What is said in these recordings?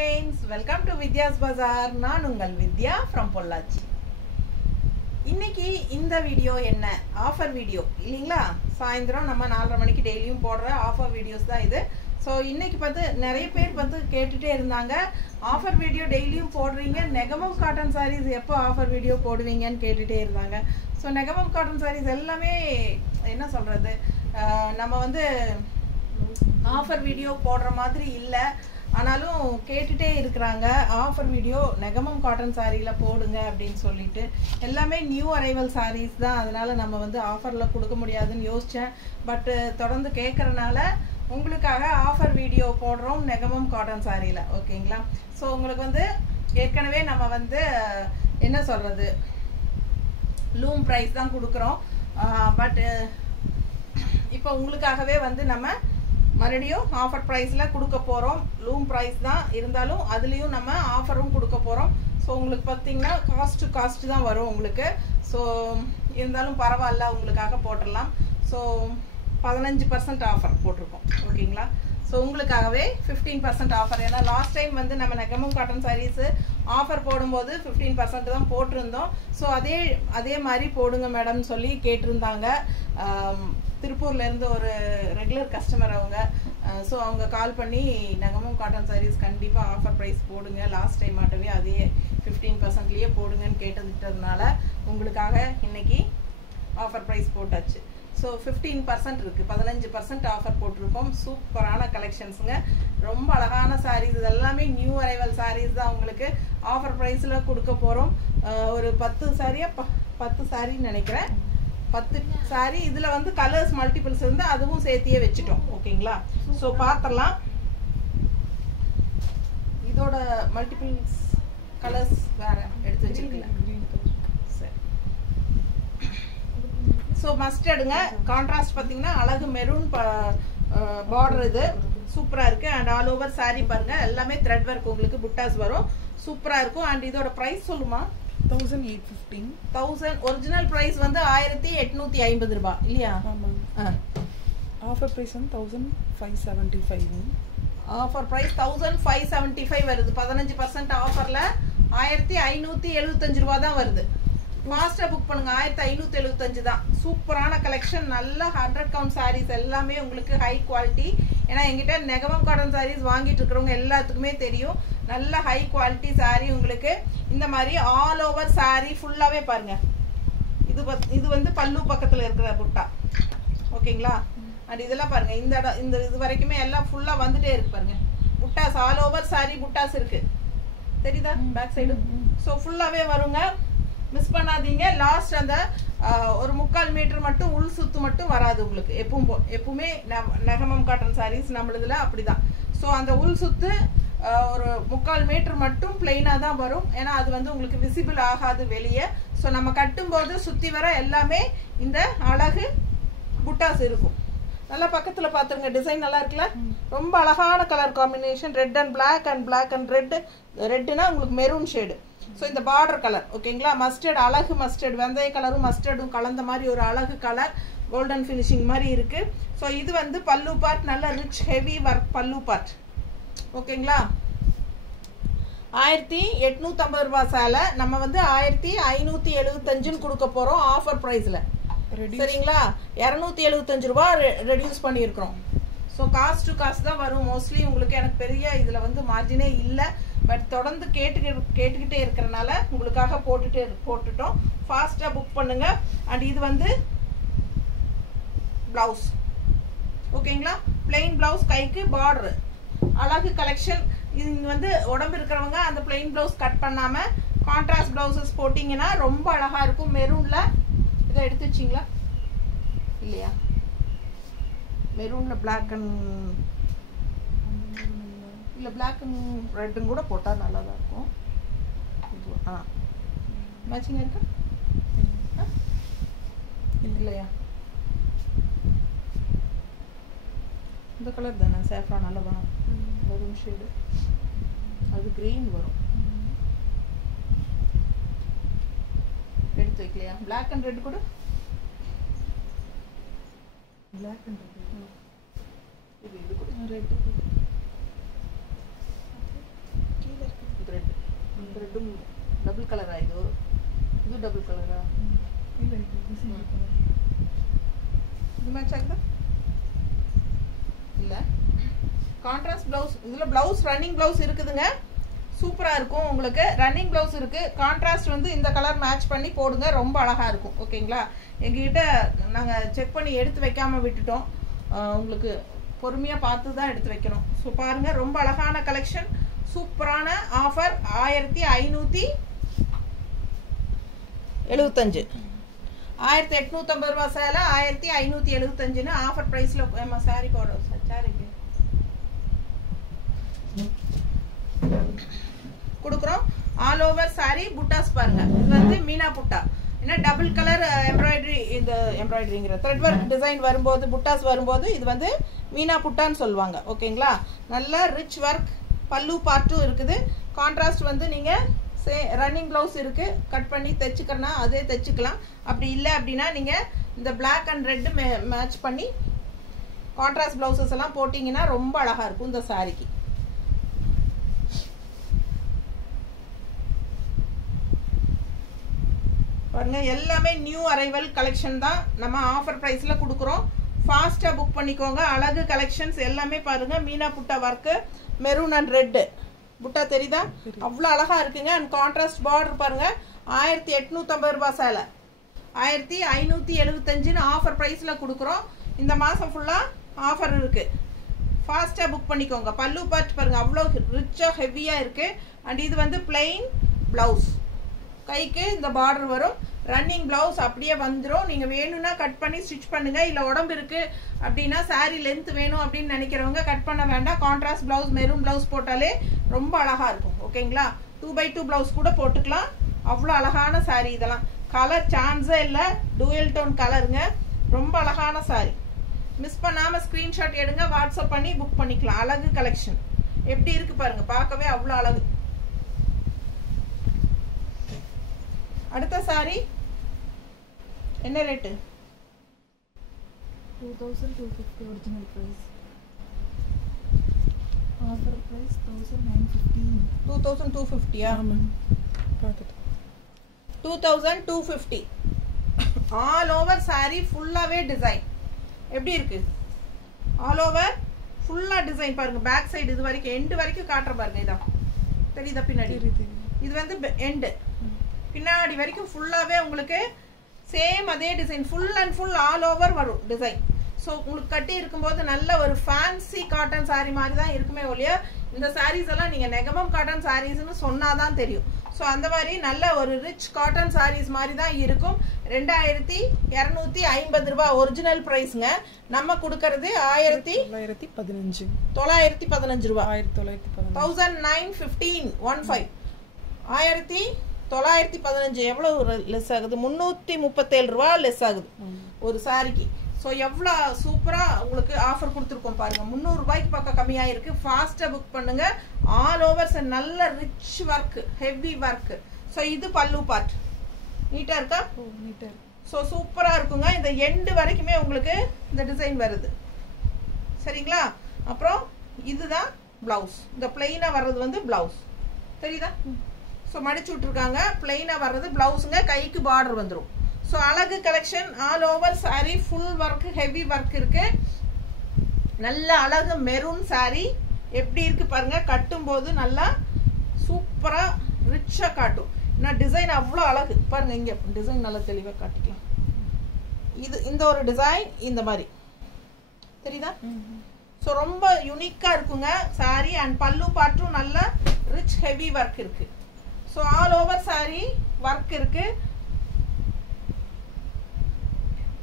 friends, welcome to Vidya's Bazaar. நான் உங்கள் வித்யா from Pollachi. இன்னைக்கு இந்த வீடியோ என்ன ஆஃபர் வீடியோ இல்லீங்களா? சாயந்தரம் நம்ம 4:30 மணிக்கு டெய்லியும் போடுற ஆஃபர் வீடியோஸ் தான் இது. ஸோ இன்னைக்கு பார்த்து நிறைய பேர் வந்து கேட்டுட்டே இருந்தாங்க, ஆஃபர் வீடியோ டெய்லியும் போடுறீங்க, நெகமம் காட்டன் சாரீஸ் எப்போ ஆஃபர் வீடியோ போடுவீங்கன்னு கேட்டுட்டே இருந்தாங்க. ஸோ நெகமம் காட்டன் சாரீஸ் எல்லாமே என்ன சொல்கிறது, நம்ம வந்து ஆஃபர் வீடியோ போடுற மாதிரி இல்லை, ஆனாலும் கேட்டுட்டே இருக்கிறாங்க ஆஃபர் வீடியோ நெகமம் காட்டன் சாரியில் போடுங்க அப்படின்னு சொல்லிட்டு. எல்லாமே நியூ அரைவல் சாரீஸ் தான், அதனால நம்ம வந்து ஆஃபரில் கொடுக்க முடியாதுன்னு யோசித்தேன். பட்டு தொடர்ந்து கேட்குறனால உங்களுக்காக ஆஃபர் வீடியோ போடுறோம் நெகமம் காட்டன் சாரியில், ஓகேங்களா? ஸோ உங்களுக்கு வந்து ஏற்கனவே நம்ம வந்து என்ன சொல்கிறது, லூம் ப்ரைஸ் தான் கொடுக்குறோம். பட்டு இப்போ உங்களுக்காகவே வந்து நம்ம மறுபடியும் ஆஃபர் ப்ரைஸில் கொடுக்க போகிறோம். லூம் ப்ரைஸ் தான் இருந்தாலும் அதுலேயும் நம்ம ஆஃபரும் கொடுக்க போகிறோம். ஸோ உங்களுக்கு பார்த்தீங்கன்னா காஸ்ட் தான் வரும் உங்களுக்கு. ஸோ இருந்தாலும் பரவாயில்ல, உங்களுக்காக போட்டுடலாம். ஸோ 15% ஆஃபர் போட்டிருக்கோம், ஓகேங்களா? ஸோ உங்களுக்காகவே 15% ஆஃபர். ஏன்னா லாஸ்ட் டைம் வந்து நம்ம நெகமம் காட்டன் சாரீஸு ஆஃபர் போடும்போது 15% தான் போட்டிருந்தோம். ஸோ அதே மாதிரி போடுங்க மேடம்னு சொல்லி கேட்டிருந்தாங்க. திருப்பூர்லேருந்து ஒரு ரெகுலர் கஸ்டமர் அவங்க. ஸோ அவங்க கால் பண்ணி நெகமம் காட்டன் சாரீஸ் கண்டிப்பாக ஆஃபர் ப்ரைஸ் போடுங்க, லாஸ்ட் டைம் ஆட்டவே அதே 15%லேயே போடுங்கன்னு கேட்டதுனால உங்களுக்காக இன்னைக்கு ஆஃபர் ப்ரைஸ் போட்டாச்சு. ஸோ 15% இருக்குது, 15% ஆஃபர் போட்டிருக்கோம். சூப்பரான கலெக்ஷன்ஸுங்க, ரொம்ப அழகான சாரீஸ், இது எல்லாமே நியூ அரைவல் சாரீஸ் தான் உங்களுக்கு ஆஃபர் ப்ரைஸில் கொடுக்க போகிறோம். ஒரு 10 சாரின்னு நினைக்கிறேன், 10 சாரி. இதில் வந்து கலர்ஸ் மல்டிபிள்ஸ் இருந்து அதுவும் சேர்த்தியே வச்சுட்டோம், ஓகேங்களா? ஸோ பார்த்துடலாம். இதோட மல்டிபிள்ஸ் கலர்ஸ் வேறு எடுத்து வச்சுருக்கல. சரி, ஸோ மஸ்டர்டுங்க. கான்ட்ராஸ்ட் பார்த்தீங்கன்னா அழகு மெரூன் பார்டர், இது சூப்பராக இருக்குது. அண்ட் ஆல் ஓவர் சாரீ பாருங்கள், எல்லாமே த்ரெட் ஒர்க் உங்களுக்கு புட்டாஸ் வரும், சூப்பராக இருக்கும். அண்ட் இதோட ப்ரைஸ் சொல்லுமா? 1815. ஒரிஜினல் பிரைஸ் வந்து 1850 ரூபாய் இல்லையா? ஆஃபர் பிரைஸ் வந்து 1575. ஆஃபர் பிரைஸ் 1575 வருது. 15% ஆஃபர்ல 1575 ரூபாய் தான் வருது. ஃபாஸ்டா புக் பண்ணுங்க, 1575 தான். சூப்பரான கலெக்ஷன், நல்ல 100 கவுண்ட் சாரீஸ், எல்லாமே உங்களுக்கு ஹை குவாலிட்டி. ஏன்னா எங்கிட்ட நெகமம் காட்டன் சாரீஸ் வாங்கிட்டு இருக்கிறவங்க எல்லாத்துக்குமே தெரியும், நல்ல ஹை குவாலிட்டி சாரீ உங்களுக்கு. இந்த மாதிரி ஆல் ஓவர் சாரீ ஃபுல்லாவே பாருங்க. இது வந்து பல்லு பக்கத்துல இருக்கிற புட்டா, ஓகேங்களா? அண்ட் இதெல்லாம் பாருங்க, இந்த இது வரைக்குமே எல்லாம் ஃபுல்லா வந்துட்டே இருக்கு பாருங்க. புட்டாஸ் ஆல் ஓவர் சாரீ புட்டாஸ் இருக்கு, தெரியுதா பேக் சைடு? ஸோ ஃபுல்லாவே வருங்க, மிஸ் பண்ணாதீங்க. லாஸ்ட் அந்த ஒரு 3/4 மீட்டர் மட்டும் உள் சுத்து மட்டும் வராது உங்களுக்கு. எப்பவுமே நெகமம் காட்டன் சாரீஸ் நம்மளதுல அப்படிதான். ஸோ அந்த உள் சுத்து ஒரு 3/4 மீட்டர் மட்டும் பிளெயினாக தான் வரும். ஏன்னா அது வந்து உங்களுக்கு விசிபிள் ஆகாது வெளியே. ஸோ நம்ம கட்டும்போது சுற்றி வர எல்லாமே இந்த அழகு புட்டாஸ் இருக்கும். நல்லா பக்கத்தில் பார்த்துருங்க, டிசைன் நல்லா இருக்குல்ல, ரொம்ப அழகான colour combination. Red and black and black and ரெட்டுனா உங்களுக்கு மெரூன் ஷேடு. ஸோ இந்த பார்டர் கலர், ஓகேங்களா? மஸ்டர்ட், அழகு மஸ்டர்ட், வெந்தய கலரும் மஸ்டர்டும் கலந்த மாதிரி ஒரு அழகு கலர், கோல்டன் ஃபினிஷிங் மாதிரி இருக்கு. ஸோ இது வந்து பல்லு பார்ட், நல்ல ரிச் ஹெவி ஒர்க் பல்லு பார்ட், ஓகேங்களா? 1850 ரூபாய் சேலை நம்ம வந்து 1575 கொடுக்க போறோம் ஆஃபர் பிரைஸ்ல, சரிங்களா? 275 ரூபாய் ரெடியூஸ் பண்ணியிருக்கிறோம். ஸோ காஸ்ட் டு காஸ்ட் தான் வரும் மோஸ்ட்லி உங்களுக்கு. எனக்கு பெரிய இதில் வந்து மார்ஜினே இல்லை, பட் தொடர்ந்து கேட்டுக்கிட்டே இருக்கிறனால உங்களுக்காக போட்டுட்டோம். ஃபாஸ்ட்டாக புக் பண்ணுங்க. அண்ட் இது வந்து பிளவுஸ், ஓகேங்களா? பிளெயின் பிளவுஸ், கைக்கு பார்டர், அழகு கலெக்ஷன். இது வந்து உடம்பு இருக்கிறவங்க அந்த பிளெயின் பிளவுஸ் கட் பண்ணாம கான்ட்ராஸ்ட் பிளவுசஸ் போட்டிங்கன்னா ரொம்ப அழகா இருக்கும். மெரூன்ல இதை எடுத்து வச்சிங்களா இல்லையா? மெரூன்ல பிளாக் அண்ட் இல்லை பிளாக் அண்ட் ரெட்டும் கூட போட்டால் நல்லா தான் இருக்கும். இது மேட்சிங் இருக்கா இல்லையா? இந்த கலர் தானே, சேஃப்ரான் நல்லதா மெரூன் ஷேடு, அது கிரீன் வரும். எடுத்து வைக்கலையா? பிளாக் அண்ட் ரெட் கூட, பிளாக் அண்ட் ரெட், இது கூட ரெட். ரெட்டும் டபுள் கலரா இது டபுள் கலரா இல்ல இது சிங்கிள் கலர். இது மேட்ச் ஆகுதா இல்ல கான்ட்ராஸ்ட் ப்ளவுஸ் இதுல ப்ளவுஸ் ரன்னிங் ப்ளவுஸ் இருக்குதுங்க சூப்பரா இருக்கும் உங்களுக்கு ரன்னிங் ப்ளவுஸ் இருக்கு கான்ட்ராஸ்ட் வந்து இந்த கலர் மேட்ச் பண்ணி போடுங்க ரொம்ப அழகா இருக்கும் ஓகேங்களா எங்ககிட்ட நாங்க செக் பண்ணி எடுத்து வைக்காம விட்டுட்டோம் உங்களுக்கு பொறுமையா பார்த்து தான் எடுத்து வைக்கணும் ஸோ பாருங்க ரொம்ப அழகான கலெக்ஷன் சூப்பரான ஆஃபர் 1575 1850 ரூபாய் சேலை 1575ன்னு ஆஃபர் பிரைஸ்ல நம்ம சாரி போடுறோம் சாரிக்கு கொடுக்குறோம் ஆல் ஓவர் சாரி புட்டாஸ் பாருங்க இது வந்து மீனா புட்டா ஏன்னா டபுள் கலர் எம்ப்ராய்டரி இந்த எம்ப்ராய்டரிங்கிற த்ரெட் ஒர்க் டிசைன் வரும்போது புட்டாஸ் வரும்போது இது வந்து மீனா புட்டான்னு சொல்லுவாங்க ஓகேங்களா நல்ல ரிச் ஒர்க் பல்லு பார்ட்டும் இருக்குது கான்ட்ராஸ்ட் வந்து நீங்க ரன்னிங் ப்ளவுஸ் இருக்கு கட் பண்ணி தைச்சுக்கிறனா அதே தைச்சுக்கலாம் அப்படி இல்லை அப்படின்னா நீங்க இந்த பிளாக் அண்ட் ரெட் மேட்ச் பண்ணி கான்ட்ராஸ்ட் ப்ளவுசஸ் எல்லாம் போட்டிங்கன்னா ரொம்ப அழகா இருக்கும் இந்த சாரிக்கு பாருங்க எல்லாமே நியூ அரைவல் கலெக்ஷன் தான் நம்ம ஆஃபர் பிரைஸ்ல கொடுக்குறோம் ஃபாஸ்டா புக் பண்ணிக்கோங்க அழகு கலெக்ஷன்ஸ் எல்லாமே பாருங்க Meena butta work maroon and red புட்டா தெரியுதா அவ்வளோ அழகா இருக்குங்க அண்ட் கான்ட்ராஸ்ட் பார்டர் பாருங்க 1850 ரூபாய் சேலை 1575ன்னு ஆஃபர் பிரைஸ்ல கொடுக்குறோம் இந்த மாசம் ஃபுல்லா ஆஃபர் இருக்கு ஃபாஸ்டா புக் பண்ணிக்கோங்க பல்லு பார்ட் பாருங்க அவ்வளோ ரிச்சா ஹெவியா இருக்கு அண்ட் இது வந்து பிளெயின் பிளவுஸ் கைக்கு இந்த பார்டர் வரும் ரன்னிங் பிளவுஸ் அப்படியே வந்துடும் நீங்க வேணும்னா கட் பண்ணி ஸ்டிச் பண்ணுங்க இல்ல உடம்பு இருக்கு அப்படின்னா சாரி லென்த் வேணும் அப்படின்னு நினைக்கிறவங்க கட் பண்ண வேண்டாம் கான்ட்ராஸ்ட் பிளவுஸ் மெரூன் பிளவுஸ் போட்டாலே ரொம்ப அழகா இருக்கும் ஓகேங்களா 2x2 பிளவுஸ் கூட போட்டுக்கலாம் அவ்வளோ அழகான சாரி இதெல்லாம் கலர் சான்ஸே இல்லை டூயல் டோன் கலருங்க ரொம்ப அழகான சாரி மிஸ் பண்ணாம ஸ்கிரீன்ஷாட் எடுங்க வாட்ஸ்அப் பண்ணி புக் பண்ணிக்கலாம் அழகு கலெக்ஷன் எப்படி இருக்கு பாருங்க பார்க்கவே அவ்வளோ அழகு அடுத்த சாரி என்ன rate 2250 original price offer price 1950 2250 ஆமா பாத்துட்டு 2250 ஆல் ஓவர் சாரி ஃபுல்லாவே டிசைன் எப்படி இருக்கு ஆல் ஓவர் ஃபுல்லா டிசைன் பாருங்க பேக் சைடு இது வரைக்கும் எண்ட் வரைக்கும் காட்டுற பாருங்க இதான் தெரியுதா பின்னாடி இது வந்து எண்ட் பின்னாடி வரைக்கும் ஃபுல்லாவே உங்களுக்கு சேம் அதே design full and full all over வரும் டிசைன் ஸோ உங்களுக்கு கட்டி இருக்கும்போது நல்ல ஒரு ஃபேன்சி காட்டன் சாரி மாதிரி தான் இருக்குமே ஒழிய இந்த சாரீஸ் எல்லாம் நீங்க நெகமம் காட்டன் சாரீஸ்னு சொன்னாதான் தெரியும் ஸோ அந்த மாதிரி நல்ல ஒரு ரிச் காட்டன் சாரீஸ் மாதிரி தான் இருக்கும் 2250 ரூபாய் ஒரிஜினல் பிரைஸ்ங்க நம்ம கொடுக்கறது 1915 ரூபாய் 1915 எவ்வளவு லெஸ் ஆகுது 337 ரூபாய் லெஸ் ஆகுது ஒரு சாரிக்கு ஸோ எவ்வளோ சூப்பரா உங்களுக்கு ஆஃபர் கொடுத்துருக்கோம் பாருங்க 300 ரூபாய்க்கு பக்கம் கம்மியா இருக்கு ஃபாஸ்டா புக் பண்ணுங்க ஆல் ஓவர் நல்ல rich work heavy work so இது பல்லு பார்ட் நீட்டா இருக்கா நீட்டா ஸோ சூப்பரா இருக்குங்க இந்த எண்டு வரைக்குமே உங்களுக்கு இந்த டிசைன் வருது சரிங்களா அப்புறம் இதுதான் பிளவுஸ் இந்த பிளெயினா வர்றது வந்து பிளவுஸ் தெரியுதா ஸோ மடிச்சு விட்டுருக்காங்க பிளெயினா வர்றது பிளவுஸுங்க கைக்கு பார்டர் வந்துடும் ஸோ அழகு collection all over sorry full work heavy work இருக்கு நல்ல அழகு மெரூன் சாரி எப்படி இருக்கு பாருங்க கட்டும் போது நல்லா சூப்பரா ரிச்சா காட்டும் நான் டிசைன் அவ்வளோ அழகு பாருங்க இங்க டிசைன் நல்லா தெளிவாக காட்டிக்கலாம் இது இந்த ஒரு டிசைன் இந்த மாதிரி தெரியுதா ஸோ ரொம்ப யூனிக்கா இருக்குங்க சாரி அண்ட் பல்லு பார்ட்டும் நல்ல ரிச் ஹெவி ஒர்க் இருக்கு so all over sorry work இருக்கு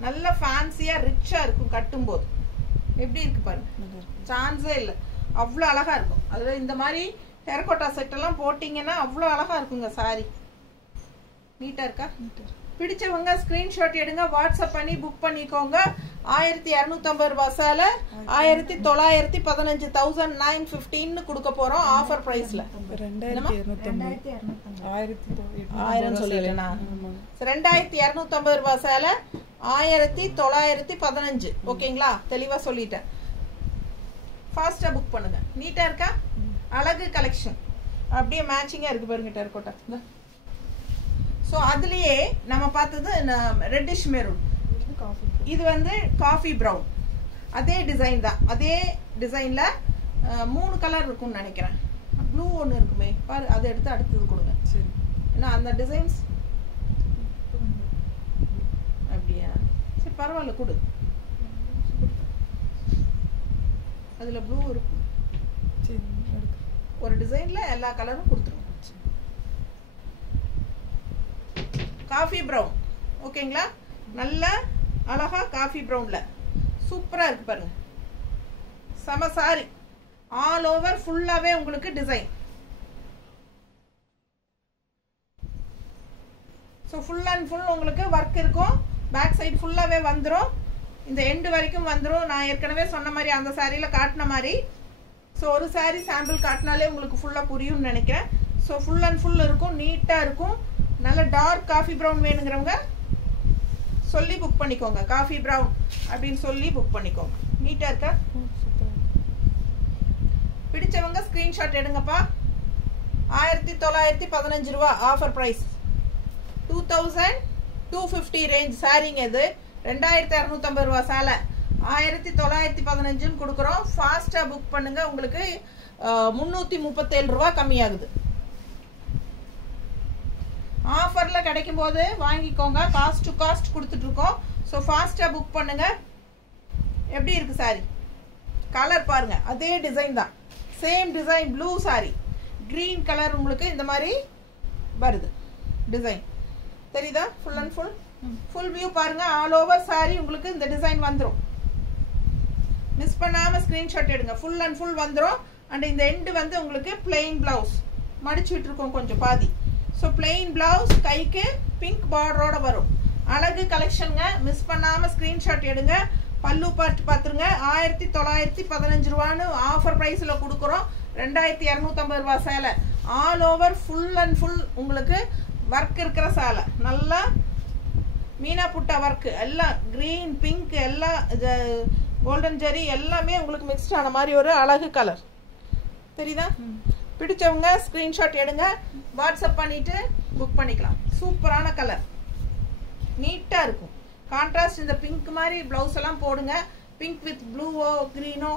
நல்ல ஃபேன்சியா ரிச்சா இருக்கும் கட்டும் போது எப்படி இருக்கு பாருங்க சான்ஸே இல்லை அவ்வளோ அழகா இருக்கும் அதுல இந்த மாதிரி டெரகோட்டா செட் எல்லாம் போட்டீங்கன்னா அவ்வளோ அழகா இருக்குங்க சாரி நீட்டா இருக்கா பிடிச்சவங்க ஸ்கிரீன்ஷாட் எடுங்க வாட்ஸ்அப் பண்ணி புக் பண்ணிக்கோங்க 1250 ரூபாய் சேலை 1915 1915 கொடுக்க போறோம் ஆஃபர் பிரைஸ்ல 2250 சொல்லிட்டேனா 2250 ரூபாய் சேலை 1915 ஓகேங்களா தெளிவா சொல்லிட்டேன் ஃபாஸ்டா புக் பண்ணுங்க நீட்டா இருக்கா அழகு கலெக்ஷன் அப்படியே மேட்சிங்காக இருக்குது பாருங்க டெரகோட்டா. இந்த ஸோ அதுலேயே நம்ம பார்த்தது ரெட்டிஷ் மெரூன், இது வந்து காஃபி ப்ரௌன். அதே டிசைன் தான், அதே டிசைனில் 3 கலர் இருக்கும்னு நினைக்கிறேன். ப்ளூ ஒன்று இருக்குமே பாரு, அதை எடுத்து அடுத்தது கொடுங்க. சரி. ஏன்னா அந்த டிசைன்ஸ் அப்படியா, சரி பரவாயில்ல கொடு. அதில் ப்ளூ இருக்கும். சரி, ஒரு டிசைனில் எல்லா கலரும் கொடுத்துருவோம். காஃபி ப்ரௌன் ஓகேங்களா, நல்ல அழகா காஃபி ப்ரௌனில் சூப்பராக இருக்குது பாருங்க. செம சாரி, ஆல் ஓவர் ஃபுல்லாகவே உங்களுக்கு design. So full and full உங்களுக்கு ஒர்க் இருக்கும். பேக் சைடு ஃபுல்லாகவே வந்துடும், இந்த எண்டு வரைக்கும் வந்துடும். நான் ஏற்கனவே சொன்ன மாதிரி அந்த சாரியில் காட்டின மாதிரி. ஸோ ஒரு சாரீ சாம்பிள் காட்டினாலே உங்களுக்கு ஃபுல்லாக புரியும்னு நினைக்கிறேன். ஸோ ஃபுல் அண்ட் ஃபுல் இருக்கும், நீட்டாக இருக்கும். நல்ல டார்க் காஃபி ப்ரௌன் வேணுங்கிறவங்க சொல்லி புக் பண்ணிக்கோங்க. காஃபி ப்ரௌன் அப்படின்னு சொல்லி புக் பண்ணிக்கோங்க. நீட்டாக இருக்கா? பிடிச்சவங்க ஸ்க்ரீன்ஷாட் எடுங்கப்பா. 1915 ரூபா ஆஃபர் ப்ரைஸ். 2250 ரேஞ்ச் சாரிங்க. இது 2250 ரூபா சேலை 1915 கொடுக்குறோம். ஃபாஸ்ட்டாக புக் பண்ணுங்க, உங்களுக்கு 337 ரூபா கம்மியாகுது. ஆஃபரில் கிடைக்கும் போது வாங்கிக்கோங்க, காஸ்ட் டு காஸ்ட் கொடுத்துட்ருக்கோம். ஸோ ஃபாஸ்ட்டாக புக் பண்ணுங்க. எப்படி இருக்குது சாரி? கலர் பாருங்கள், அதே டிசைன் தான், same design. Blue sorry, green colour உங்களுக்கு இந்த மாதிரி வருது டிசைன், தெரியுதா? ஃபுல் அண்ட் ஃபுல் வியூ பாருங்கள். ஆல் ஓவர் சாரி உங்களுக்கு இந்த டிசைன் வந்துடும். மிஸ் பண்ணாமல் ஸ்க்ரீன்ஷாட் எடுங்க. ஃபுல் அண்ட் ஃபுல் வந்துடும். அண்ட் இந்த எண்டு வந்து உங்களுக்கு பிளெயின் ப்ளவுஸ் மடிச்சு விட்டுருக்கோம் கொஞ்சம் பாதி. ஸோ பிளெயின் ப்ளவுஸ், கைக்கு பிங்க் பார்டரோட வரும். அழகு கலெக்ஷனுங்க, மிஸ் பண்ணாமல் ஸ்க்ரீன்ஷாட் எடுங்க. பல்லு பார்ட் பார்த்துருங்க. 1915 ரூபான்னு ஆஃபர் ப்ரைஸில் கொடுக்குறோம். 2250 ரூபா சேலை. All over full and full உங்களுக்கு ஒர்க் இருக்கிற சேலை. நல்லா மீனா புட்டா ஒர்க்கு, எல்லாம் க்ரீன் பிங்க் எல்லாம் கோல்டன் ஜெரி எல்லாமே உங்களுக்கு மிக்ஸ்ட் ஆன மாதிரி ஒரு அழகு கலர், தெரியுதா? பிடிச்சவங்க ஸ்க்ரீன்ஷாட் எடுங்க, வாட்ஸ்அப் பண்ணிவிட்டு புக் பண்ணிக்கலாம். சூப்பரான கலர், நீட்டாக இருக்கும். கான்ட்ராஸ்ட் இந்த பிங்க் மாதிரி ப்ளவுஸ் எல்லாம் போடுங்க. பிங்க் வித் ப்ளூவோ க்ரீனோ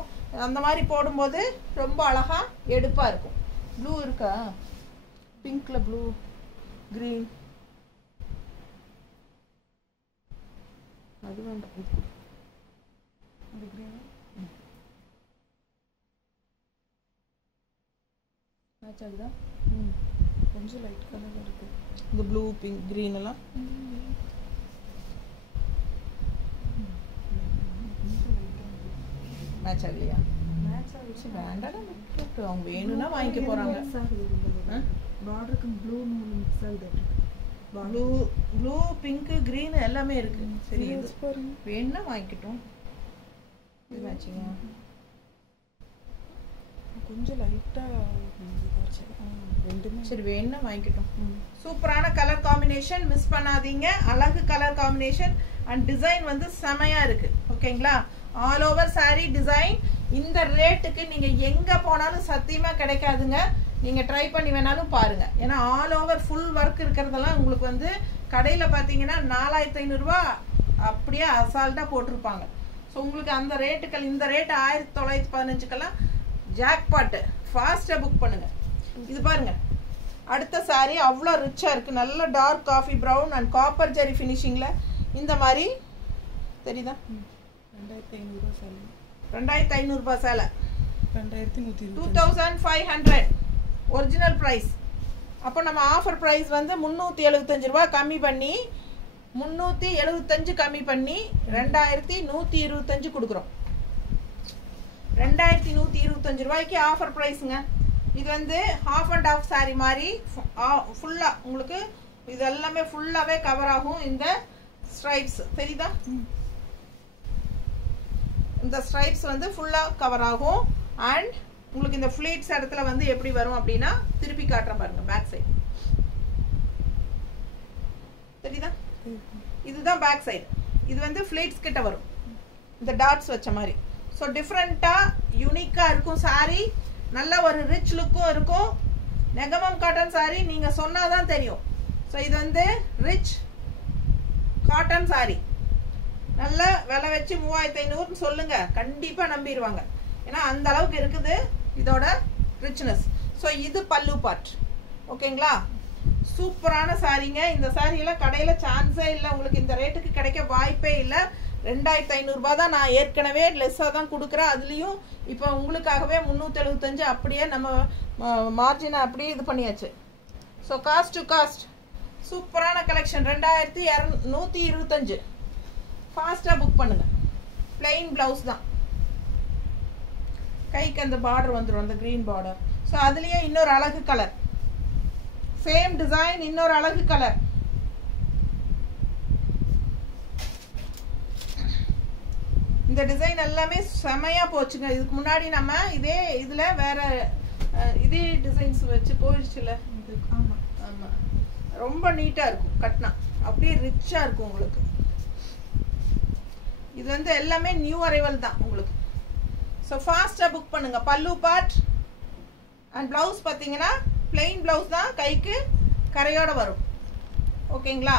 அந்த மாதிரி போடும்போது ரொம்ப அழகாக எடுப்பாக இருக்கும். ப்ளூ இருக்கா? பிங்க்கில் ப்ளூ க்ரீன் அது வேண்டாம். அது க்ரீன் மேட்ச் ஆகுதா? கொஞ்சம் லைட் கலரில் இருக்குது. இந்த ப்ளூ பிங்க் க்ரீன் எல்லாம் மேட்ச் ஆகலையா? மேட்ச் ஆகுது. வேண்டாம், அவங்க வேணும்னா வாங்கிக்க போகிறாங்க. பார்டருக்கு ப்ளூ மிக்ஸ் ஆகுது. ப்ளூ பிங்க் க்ரீன் எல்லாமே இருக்கு. சரி, பாருங்க, வேணும்னா வாங்கிக்கிட்டோம். இது மேட்சிங்க கொஞ்சம் லைட்டாக ரெண்டுமே. சரி, வேணும்னா வாங்கிக்கிட்டோம். சூப்பரான கலர் காம்பினேஷன், மிஸ் பண்ணாதீங்க. அழகு கலர் காம்பினேஷன் அண்ட் டிசைன் வந்து செமையா இருக்கு. ஓகேங்களா? All over sorry design. இந்த ரேட்டுக்கு நீங்க எங்க போனாலும் சத்தியமா கிடைக்காதுங்க. நீங்க ட்ரை பண்ணி வேணாலும் பாருங்க. ஏன்னா ஆல் ஓவர் ஃபுல் ஒர்க் இருக்கிறதெல்லாம் உங்களுக்கு வந்து கடையில பாத்தீங்கன்னா 4500 ரூபா அப்படியே அசால்ட்டா போட்டிருப்பாங்க. ஸோ உங்களுக்கு அந்த ரேட்டுக்கள், இந்த ரேட் 1915க்கெல்லாம் ஜாக்பாட்டு. ஃபாஸ்டா புக் பண்ணுங்க. இது பாருங்க, அடுத்த சாரி அவ்வளோ ரிச்சா இருக்கு. நல்ல dark coffee brown and copper zari ஃபினிஷிங்ல இந்த மாதிரி தெரியுதா? 2500 ரூபா சேலை. 2500 ரூபா சேலை. 2100. Original price. அப்போ நம்ம ஆஃபர் ப்ரைஸ் வந்து 375 ரூபா கம்மி பண்ணி 375 கம்மி பண்ணி 2125 கொடுக்குறோம். 2125 ரூபாய்க்கு ஆஃபர் ப்ரைஸுங்க. இது வந்து ஹாஃப் அண்ட் ஆஃப் சாரி மாதிரி ஃபுல்லாக உங்களுக்கு இது எல்லாமே ஃபுல்லாகவே கவர் ஆகும். இந்த ஸ்ட்ரைப்ஸ் தெரியுதா? இந்த ஸ்ட்ரைப்ஸ் வந்து ஃபுல்லாக கவர் ஆகும். அண்ட் உங்களுக்கு இந்த ஃப்ளீட்ஸ் இடத்துல வந்து எப்படி வரும் அப்படின்னா திருப்பி காட்டுறேன் பாருங்க. பேக் சைடு தெரியுதா? இதுதான் பேக் சைடு. இது வந்து ஃப்ளீட்ஸ் கிட்ட வரும், இந்த டாட்ஸ் வச்ச மாதிரி. ஸோ டிஃப்ரெண்ட்டாக யூனிக்காக இருக்கும் சாரி. நல்ல ஒரு ரிச் லுக்கும் இருக்கும். நெகமம் காட்டன் சாரி நீங்கள் சொன்னாதான் தெரியும். ஸோ இது வந்து ரிச் காட்டன் சாரி. நல்ல விலை வச்சு 3500 சொல்லுங்க, கண்டிப்பாக நம்பிடுவாங்க. ஏன்னா அந்த அளவுக்கு இருக்குது இதோட ரிச்னஸ். ஸோ இது பல்லு பார்ட். ஓகேங்களா? சூப்பரான சாரீங்க. இந்த சாரியெல்லாம் கடையில் சான்ஸே இல்லை, உங்களுக்கு இந்த ரேட்டுக்கு கிடைக்க வாய்ப்பே இல்லை. 2500 ரூபாய் தான். நான் ஏற்கனவே லெஸ்ஸாக தான் கொடுக்குறேன். அதுலேயும் இப்போ உங்களுக்காகவே 375 அப்படியே நம்ம மார்ஜினை அப்படியே இது பண்ணியாச்சு. ஸோ காஸ்ட் டு காஸ்ட் சூப்பரான கலெக்ஷன். 2125. ஃபாஸ்ட்டாக புக் பண்ணுங்க. பிளெயின் பிளவுஸ் தான், கைக்கு அந்த பார்டர் வந்துடும், அந்த க்ரீன் பார்டர். ஸோ அதுலேயே இன்னொரு அழகு கலர், சேம் டிசைன், இன்னொரு அழகு கலர். இந்த டிசைன் எல்லாமே செமையா போச்சுங்க. இதுக்கு முன்னாடி நம்ம இதே இதுல வேற இதே டிசைன்ஸ் வச்சு போயிடுச்சுல. ஆமா ஆமா, ரொம்ப நீட்டா இருக்கும் கட்னா, அப்படியே ரிச்சா இருக்கும் உங்களுக்கு. இது வந்து எல்லாமே நியூ அரைவல் தான் உங்களுக்கு. ஸோ ஃபாஸ்டா புக் பண்ணுங்க. பல்லு பார்ட் அண்ட் பிளவுஸ் பார்த்தீங்கன்னா பிளெயின் பிளவுஸ் தான், கைக்கு கரையோட வரும். ஓகேங்களா?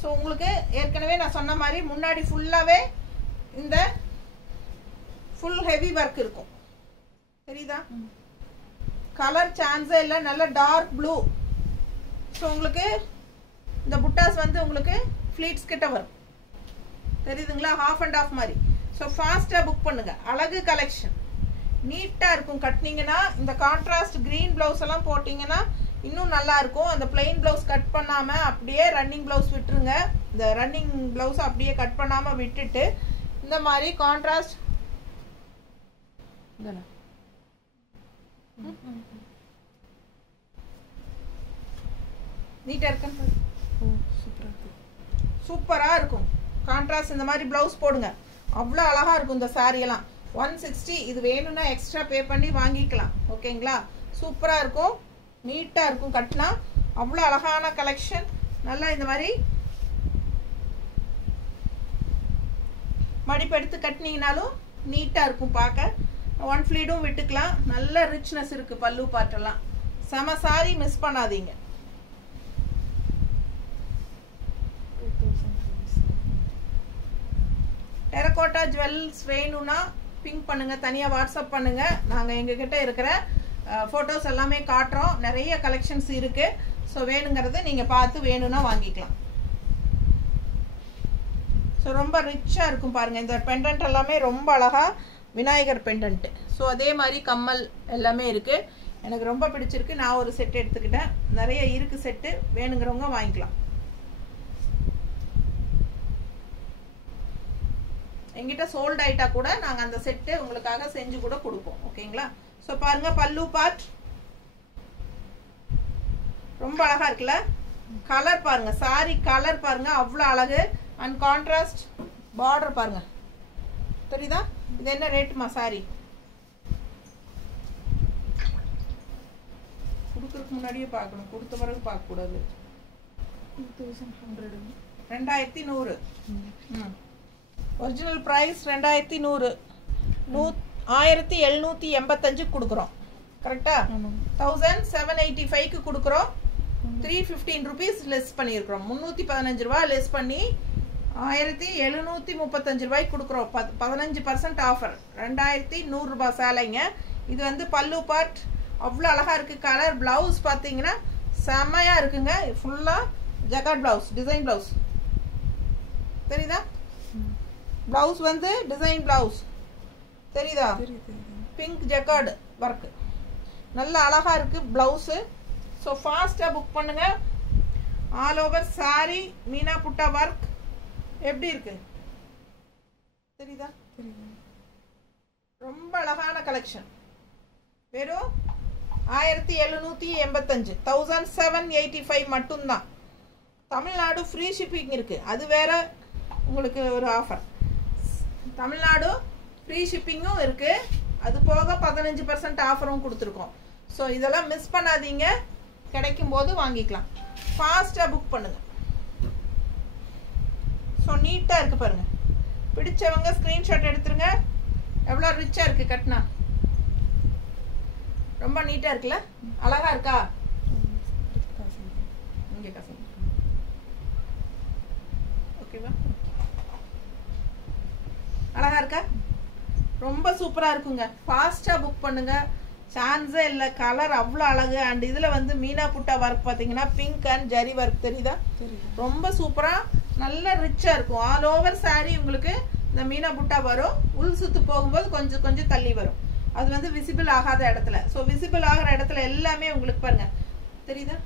ஸோ உங்களுக்கு ஏற்கனவே நான் சொன்ன மாதிரி முன்னாடி ஃபுல்லாகவே இந்த ஃபுல் ஹெவி ஒர்க் இருக்கும். தெரியுதா? கலர் சான்ஸே இல்லை, நல்ல டார்க் ப்ளூ. ஸோ உங்களுக்கு இந்த புட்டாஸ் வந்து உங்களுக்கு ஃப்ளீட்ஸ் கிட்ட வரும். தெரியுதுங்களா? ஹாஃப் அண்ட் ஆஃப் மாதிரி. ஸோ ஃபாஸ்ட்டாக புக் பண்ணுங்க. அழகு கலெக்ஷன், நீட்டாக இருக்கும். கட்டினீங்கன்னா இந்த கான்ட்ராஸ்ட் க்ரீன் ப்ளவுஸ் எல்லாம் போட்டிங்கன்னா இன்னும் நல்லா இருக்கும். அந்த பிளெயின் ப்ளவுஸ் கட் பண்ணாமல் அப்படியே ரன்னிங் ப்ளவுஸ் விட்டுருங்க. இந்த ரன்னிங் ப்ளவுஸ் அப்படியே கட் பண்ணாமல் விட்டுட்டு இந்த மாதிரி கான்ட்ராஸ்ட் நீட்டாக இருக்குன்னு சூப்பராக இருக்கும். கான்ட்ராஸ்ட் இந்த மாதிரி ப்ளவுஸ் போடுங்க, அவ்வளோ அழகாக இருக்கும் இந்த சாரியெல்லாம். 160. இது வேணும்னா எக்ஸ்ட்ரா பே பண்ணி வாங்கிக்கலாம். ஓகேங்களா? சூப்பராக இருக்கும், நீட்டாக இருக்கும். கட்டினா அவ்வளோ அழகான கலெக்ஷன். நல்லா இந்த மாதிரி மடிப்பு எடுத்து கட்டினீங்கனாலும் நீட்டாக இருக்கும் பார்க்க. 1 ஃப்ளீடும் விட்டுக்கலாம். நல்ல ரிச்னஸ் இருக்குது பல்லு பாட்டெல்லாம். செம சாரி, மிஸ் பண்ணாதீங்க. டெரகோட்டா ஜுவல்ஸ் வேணும்னா பிங்க் பண்ணுங்க, தனியாக வாட்ஸ்அப் பண்ணுங்க. நாங்கள் எங்ககிட்ட இருக்கிற ஃபோட்டோஸ் எல்லாமே காட்டுறோம். நிறைய கலெக்ஷன்ஸ் இருக்கு. ஸோ வேணுங்கிறத நீங்கள் பார்த்து வேணும்னா வாங்கிக்கலாம். ஸோ ரொம்ப ரிச்சாக இருக்கும் பாருங்க. இந்த பெண்டன்ட் எல்லாமே ரொம்ப அழகா விநாயகர் பெண்டன்ட். ஸோ அதே மாதிரி கம்மல் எல்லாமே இருக்கு. எனக்கு ரொம்ப பிடிச்சிருக்கு. நான் ஒரு செட் எடுத்துக்கிட்டேன். நிறைய இருக்கு செட்டு, வேணுங்கிறவங்க வாங்கிக்கலாம். எங்கிட்ட சோல்ட் ஆயிட்டா கூட நாங்கள் அந்த செட்டு உங்களுக்காக செஞ்சு கூட கொடுப்போம். ஓகேங்களா? ஸோ பாருங்க, பல்லு பார்ட் ரொம்ப அழகா இருக்குல்ல. கலர் பாருங்க, சாரி கலர் பாருங்க, அவ்வளோ அழகு. அண்ட் கான்ட்ராஸ்ட் பார்டர் பாருங்க. தெரியுதா? இது என்ன ரேட்டுமா சாரி? கொடுக்கறதுக்கு முன்னாடியே பார்க்கணும், கொடுத்த பிறகு பார்க்கக்கூடாது. 2100. Original price 2100. 1785 கொடுக்குறோம். கரெக்டா? 1785க்கு கொடுக்குறோம். 315 ருபீஸ் லெஸ் பண்ணியிருக்கிறோம். 315 ரூபா லெஸ் பண்ணி 1735 ரூபாய்க்கு கொடுக்குறோம். 15% ஆஃபர். 2100 ரூபாய் சேலைங்க. இது வந்து பல்லு பார்ட் அவ்வளோ அழகா இருக்கு. கலர் பிளவுஸ் பார்த்தீங்கன்னா செம்மையா இருக்குங்க. ஃபுல்லா ஜக்கார்ட் பிளவுஸ், டிசைன் பிளவுஸ். தெரியுதா? பிளவுஸ் வந்து டிசைன் பிளவுஸ். தெரியுதா? பிங்க் ஜக்கார்டு ஒர்க், நல்ல அழகா இருக்கு பிளவுஸ். ஸோ ஃபாஸ்டா புக் பண்ணுங்க. All over sorry Meena butta work எப்படி இருக்கு? தெரியுதா? ரொம்ப அழகான கலெக்ஷன். வெறும் 1785, 1785 மட்டும்தான். தமிழ்நாடு ஃப்ரீ ஷிப்பிங் இருக்கு. அது வேற உங்களுக்கு ஒரு ஆஃபர். தமிழ்நாடு ஃப்ரீ ஷிப்பிங்கும் இருக்கு. அது போக 15% ஆஃபரும் கொடுத்துருக்கோம். ஸோ இதெல்லாம் மிஸ் பண்ணாதீங்க. கிடைக்கும் போது வாங்கிக்கலாம். ஃபாஸ்ட்டாக புக் பண்ணுங்க. ஸோ நீட்டாக இருக்கு பாருங்க. பிடிச்சவங்க ஸ்க்ரீன்ஷாட் எடுத்துருங்க. எவ்வளோ ரிச்சாக இருக்கு கட்டினா. ரொம்ப நீட்டாக இருக்குல்ல, அழகா இருக்கா? இங்கே கசங்க. ஓகேவா? அழகா இருக்கா? ரொம்ப சூப்பரா இருக்குங்க. ஃபாஸ்டா புக் பண்ணுங்க, சான்ஸே இல்லை. கலர் அவ்வளோ அழகு. அண்ட் இதுல வந்து மீனா புட்டா ஒர்க் பார்த்தீங்கன்னா பிங்க் அண்ட் ஜரி ஒர்க் தெரியுதா? ரொம்ப சூப்பரா நல்ல ரிச்சா இருக்கும். ஆல் ஓவர் saree உங்களுக்கு இந்த மீனா புட்டா வரும். உள் சுத்து போகும்போது கொஞ்சம் கொஞ்சம் தள்ளி வரும். அது வந்து விசிபிள் ஆகாத இடத்துல. ஸோ விசிபிள் ஆகிற இடத்துல எல்லாமே உங்களுக்கு பாருங்க தெரியுதா?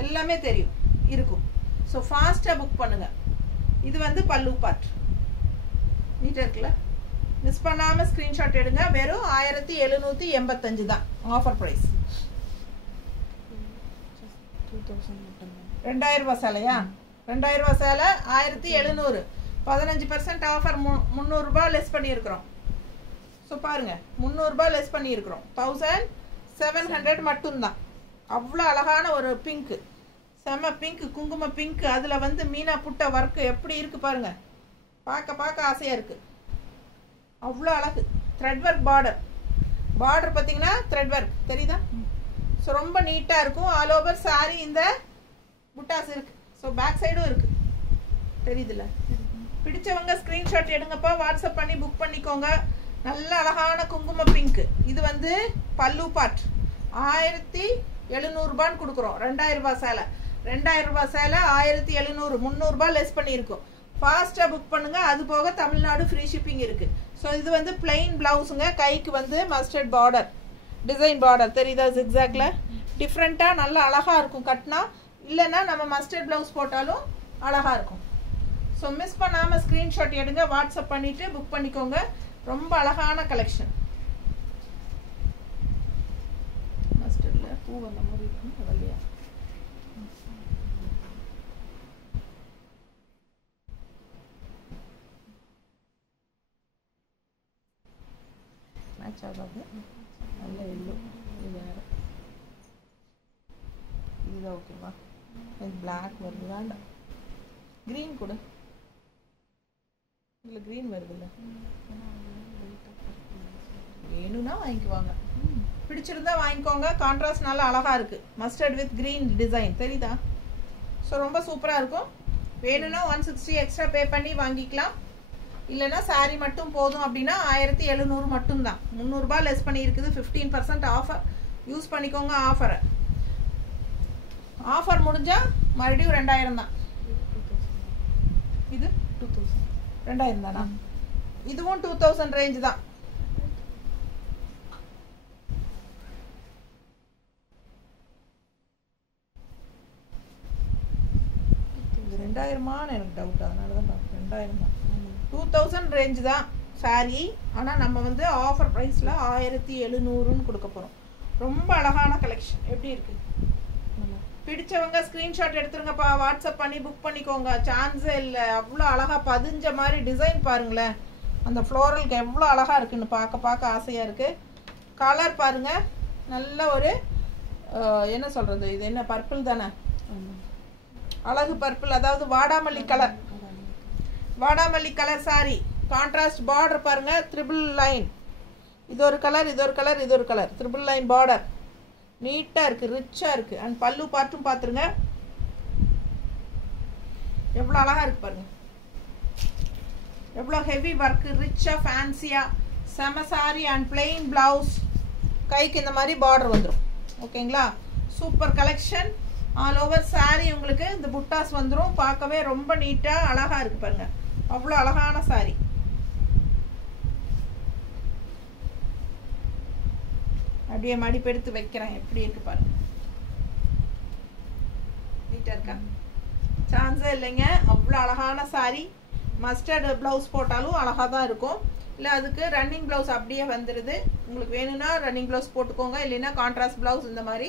எல்லாமே தெரியும் இருக்கும். ஸோ ஃபாஸ்டா புக் பண்ணுங்க. இது வந்து பல்லு பார்ட். நீட்டா இருக்குல்ல? மிஸ் பண்ணாம ஸ்கிரீன்ஷாட் எடுங்க. வெறும் 1785 தான் ஆஃபர் பிரைஸ். 2000 ரூபாய் சேலையா? 2000 ரூபாய் சேலை 1700. 15% ஆஃபர் 300 ரூபாய் லெஸ் பண்ணியிருக்கிறோம். ஸோ பாருங்க 300 ரூபாய் லெஸ் பண்ணியிருக்கிறோம். 1700 மட்டும்தான். அவ்வளோ அழகான ஒரு பிங்க், செம பிங்க், குங்கும பிங்க். அதுல வந்து மீனா புட்ட ஒர்க் எப்படி இருக்கு பாருங்க. பார்க்க பார்க்க ஆசையா இருக்கு. அவ்வளோ அழகு. Thread work border. பார்டர் பார்த்தீங்கன்னா த்ரெட் ஒர்க் தெரியுதா? ஸோ ரொம்ப நீட்டாக இருக்கும். ஆல் ஓவர் saree இந்த புட்டாஸ் இருக்கு. ஸோ பேக் சைடும் இருக்கு. தெரியுதுல்ல? பிடிச்சவங்க ஸ்க்ரீன்ஷாட் எடுங்கப்பா. வாட்ஸ்அப் பண்ணி புக் பண்ணிக்கோங்க. நல்ல அழகான குங்கும பிங்க். இது வந்து பல்லு பார்ட். 1700 ரூபான்னு கொடுக்குறோம். 2000 ரூபாய் சேலை. 2000 ரூபாய் சேலை 1700. 300 ரூபாய் லெஸ் பண்ணியிருக்கோம். ஃபாஸ்ட்டாக புக் பண்ணுங்க. அது போக தமிழ்நாடு ஃப்ரீ ஷிப்பிங் இருக்கு. ஸோ இது வந்து பிளெயின் பிளவுஸுங்க. கைக்கு வந்து மஸ்டர்ட் பார்டர், டிசைன் பார்டர் தெரியுதா? ஜிக்ஸாக்ல டிஃப்ரெண்ட்டாக நல்லா அழகாக இருக்கும் கட்டினா. இல்லைன்னா நம்ம மஸ்டர்ட் ப்ளவுஸ் போட்டாலும் அழகாக இருக்கும். ஸோ மிஸ் பண்ணாமல் ஸ்க்ரீன்ஷாட் எடுங்க. வாட்ஸ்அப் பண்ணிவிட்டு புக் பண்ணிக்கோங்க. ரொம்ப அழகான கலெக்ஷன். மஸ்டர்டில் பூ வந்த மாதிரி இருக்கும். அதல்லையா? மேட்ச் ஆகாது. நல்ல எல்லோ. இது வேறு. இதுதான் ஓகேவா? இது பிளாக் வருது. வேண்டாம், க்ரீன் கொடு. இதில் க்ரீன் வருதுல்ல? வேணும்னா வாங்கிக்குவாங்க. பிடிச்சிருந்தா வாங்கிக்கோங்க. கான்ட்ராஸ்ட் நல்லா அழகாக இருக்குது. மஸ்டர்ட் வித் க்ரீன் டிசைன் தெரியுதா? ஸோ ரொம்ப சூப்பராக இருக்கும். வேணும்னா 160 எக்ஸ்ட்ரா பே பண்ணி வாங்கிக்கலாம். இல்லைன்னா saree மட்டும் போதும் அப்படின்னா 1700 மட்டும்தான். 300 ரூபாய் லெஸ் பண்ணி இருக்குது. 15% ஆஃபர். யூஸ் பண்ணிக்கோங்க ஆஃபரை. ஆஃபர் முடிஞ்சா மறுபடியும் 2000 தான். இது 2000 தானா? இதுவும் 2000 ரேஞ்ச் தான். இது 2000 எனக்கு டவுட். அதனால தான் 2000 தான். 2000 ரேஞ்ச் தான் saree. ஆனால் நம்ம வந்து ஆஃபர் ப்ரைஸில் 1700ன்னு கொடுக்க போகிறோம். ரொம்ப அழகான கலெக்ஷன். எப்படி இருக்கு? பிடிச்சவங்க ஸ்க்ரீன்ஷாட் எடுத்துருங்கப்பா. வாட்ஸ்அப் பண்ணி புக் பண்ணிக்கோங்க. சான்ஸே இல்லை. அவ்வளோ அழகாக பதிஞ்ச மாதிரி டிசைன் பாருங்களேன். அந்த ஃப்ளோரலுக்கு எவ்வளோ அழகாக இருக்குன்னு பார்க்க பார்க்க ஆசையாக இருக்குது. கலர் பாருங்கள். நல்ல ஒரு என்ன சொல்கிறது, இது என்ன பர்பிள் தானே? அழகு பர்பிள். அதாவது வாடாமல்லி கலர். வாடாமல்லி கலர் saree. கான்ட்ராஸ்ட் பார்டர் பாருங்க. Triple line. இது ஒரு கலர், இது ஒரு கலர், இது ஒரு கலர். Triple line border. நீட்டாக இருக்குது, ரிச்சாக இருக்குது. அண்ட் பல்லு பார்ட்டும் பார்த்துருங்க. எவ்வளோ அழகாக இருக்குது பாருங்க. எவ்வளோ ஹெவி ஒர்க்கு, ரிச்சாக ஃபேன்சியாக செம saree அண்ட் பிளெயின் பிளவுஸ். கைக்கு இந்த மாதிரி பார்டர் வந்துடும். ஓகேங்களா? Super collection. All over saree உங்களுக்கு இந்த புட்டாஸ் வந்துடும். பார்க்கவே ரொம்ப நீட்டாக அழகாக இருக்குது பாருங்க. அவ்வளோ அழகான saree. அப்படியே மடிப்பெடுத்து வைக்கிறேன். எப்படி இருக்கு பாருங்க. நீட்டாக இருக்கா? சான்ஸே இல்லைங்க. அவ்வளோ அழகான saree. மஸ்டர்ட் ப்ளவுஸ் போட்டாலும் அழகாக தான் இருக்கும். இல்லை அதுக்கு ரன்னிங் ப்ளவுஸ் அப்படியே வந்துடுது. உங்களுக்கு வேணும்னா ரன்னிங் ப்ளவுஸ் போட்டுக்கோங்க. இல்லைன்னா கான்ட்ராஸ்ட் ப்ளவுஸ் இந்த மாதிரி